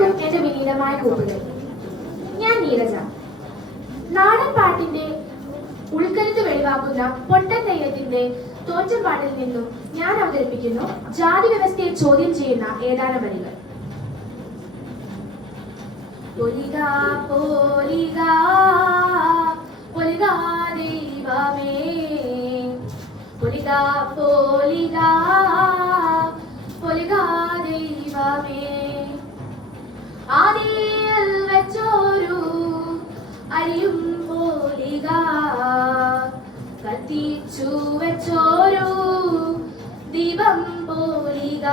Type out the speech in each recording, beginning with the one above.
എല്ലാവർക്കും എന്റെ വിനീതമായ കൂട്ടുകൾ. ഞാൻ നീരജ. നാടൻ പാട്ടിന്റെ ഉൾക്കരുത്ത് വെളിവാക്കുന്ന പൊട്ടൻ തെയ്യത്തിന്റെ തോറ്റപ്പാട്ടിൽ നിന്നും ഞാൻ അവതരിപ്പിക്കുന്നു ജാതി വ്യവസ്ഥയെ ചോദ്യം ചെയ്യുന്ന ഏതാനും വരികൾ. പൊലിക പൊലിക പൊലിക ദൈവമേ, പൊലിക പൊലിക പൊലിക ദൈവമേ, ആദിയിൽ വെച്ചോരു അരിയും പോലിക, കത്തിച്ചു വെച്ചോരു ദീപം പോലിക,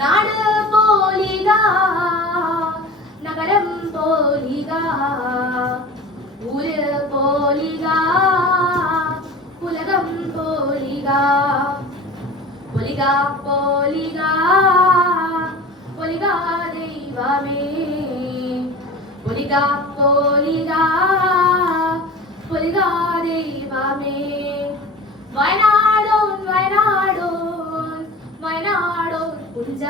നാട് പോലിക, നഗരം പോലിക, ഊര് പോലിക, ഉലകം പോലിക, പൊലിക പോലിക പൊലിക ദൈവമേ, പൊലിക പൊലിക പൊലിക ദൈവമേ. വയനാടോൻ വയനാടോൻ വയനാടോൻ പുഞ്ച,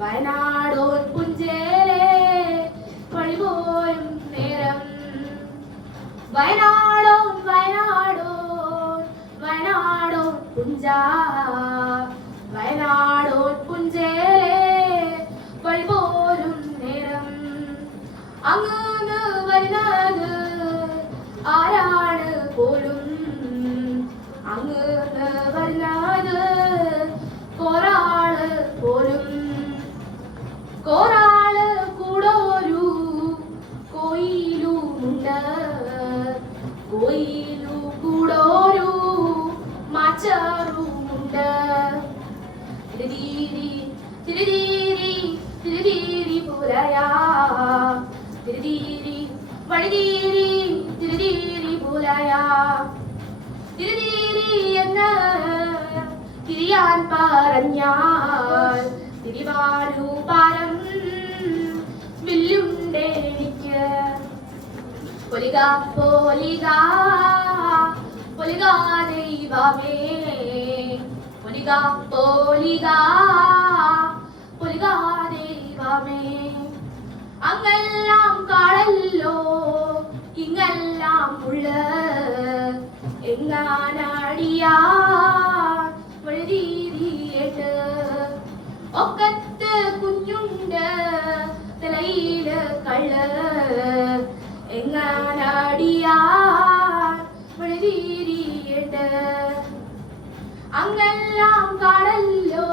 വയനാടോൻ പുഞ്ചേരെ പണിപോയും നേരം, വയനാടോൻ വയനാടോൻ വയനാടോൻ പുഞ്ച, വയനാടോൻ പുഞ്ചേരെ പണിപോയും നേരം. അങ്ങ് വരുന്നത് ആരാണ് പോലും, അങ്ങ് വരുന്നത് കോറാള് പോലും, കോറാള് കൂടോരു കോയിലുമുണ്ട്, കോയിലു കൂടോരു മാച്ചറുമുണ്ട്. തിരുതീരി തിരുതീരി തിരുതീരി പുലയാ, തിരുതീരി വഴിതീരി തിരുതീരി പുലയാ, തിരുതീരി എന്ന് തിരിയാൻ പറഞ്ഞാൽ തിരിവാനു പാരം വില്ലുണ്ടെനിക്ക്. പൊലിക പൊലിക പൊലിക ദൈവമേ, പൊലിക പൊലിക പൊലിക ദൈവമേ. അങ്ങെല്ലാം കാളല്ലോ ഇങ്ങെല്ലാം ഉള്ള, എങ്ങാനടിയാ വഴുതീരിയേട്ട്, ഒക്കത്ത് കുഞ്ഞുണ്ട് തലയില് കള്ള്, എങ്ങാനടിയാ വഴുതീരിയേട്ട്. അങ്ങെല്ലാം കാടല്ലോ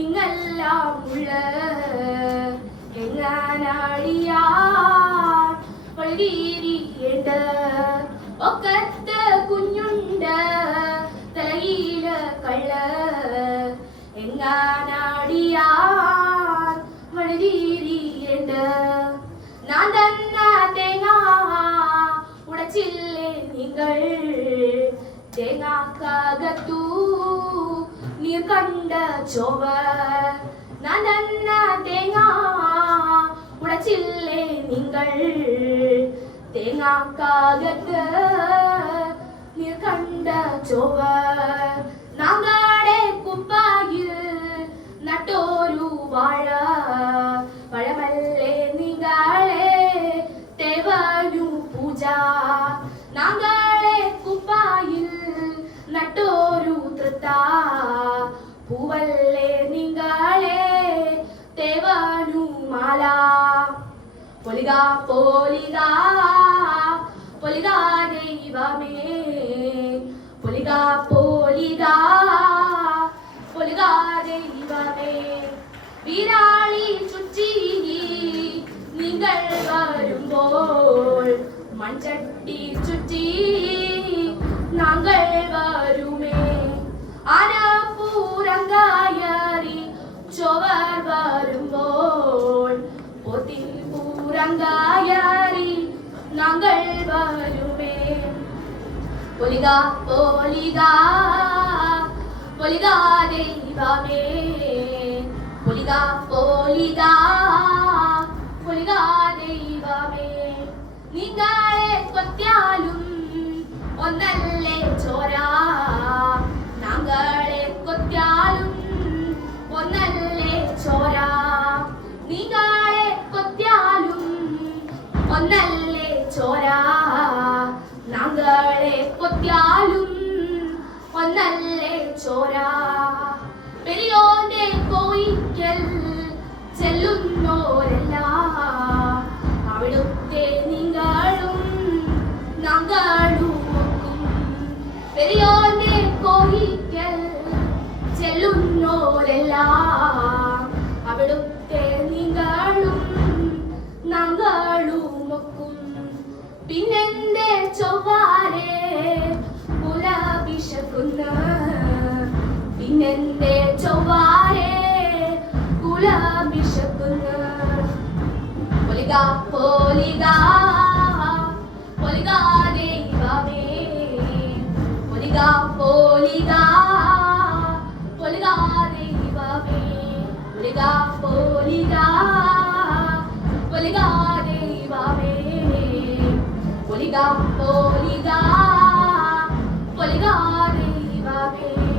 ഇങ്ങെല്ലാം ഉള്ള, എങ്ങാനടിയാ വഴുതീരിയേട്ട്, ഒക്കത്ത് കുഞ്ഞുണ്ട് തലയില് കള്ള്, എങ്ങാനടിയാ വഴുതീരിയേട്ട്. ഞാൻ തന്ന തേങ്ങ ഉടച്ചില്ലേ നിങ്ങൾ, തേങ്ങാക്കകത്തു നീർ കണ്ട ചോവ. ഞാൻ തന്ന തേങ്ങ ഉടച്ചില്ലേ നിങ്ങൾ, തേങ്ങാക്കകത്ത് നീർ കണ്ട ചോവ. നാങ്ങളുടെ കുപ്പായിൽ നട്ടോരു വാഴ, പഴമല്ലേ നിങ്ങളെ തേവനു പൂജ. നാങ്ങളെ കുപ്പായിൽ നട്ടോരു തൃത്ത, പൂവല്ലേ നിങ്ങളെ തേവനു മാല. പൊലിക പൊലിക പൊലിക ദൈവമേ, പൊലിക പൊലിക പൊലിക ദൈവമേ. വീരാളി ചുറ്റി നിങ്ങൾ വരുമ്പോൾ, മൺചട്ടി ചുറ്റി നാങ്ങൾ വരുമേ. ആനപ്പൂരങ്കായറി ചോവർ വരുമ്പോൾ, പോത്തിൻ പൂരങ്കായറി നാങ്ങൾ വരുമേ. പൊലിക പൊലിക പൊലിക ദൈവമേ, പൊലിക പൊലിക പൊലിക ദൈവമേ. നിങ്ങളെ കൊത്തിയാലും ഒന്നല്ലേ ചോര, നാങ്ങളെ കൊത്തിയാലും ഒന്നല്ലേ ചോര. കോഹിക്കൽ ചെല്ലുന്നോരെല്ലാം അവിടുത്തെ നിങ്ങളും നങ്ങളുമൊക്കും പെരിയോന്റെ കോഹിക്കൽ ചെല്ലുന്നോരെല്ലാം അവിടുത്തെ നിങ്ങളും നങ്ങളുമൊക്കും പിന്നെന്റെ ചൊവ്വാരെ കുലഭിഷക്കുന്ന പിന്നെന്റെ ചൊവ്വാരെ കുലഭിഷക്കുന്ന പൊലിക പൊലിക പൊലിക ദൈവമേ പൊലിക പൊലിക പൊലിക ദൈവമേ പൊലിക പൊലിക പൊലിക ദൈവമേ പൊലിക പൊലിക പൊലിക ദൈവമേ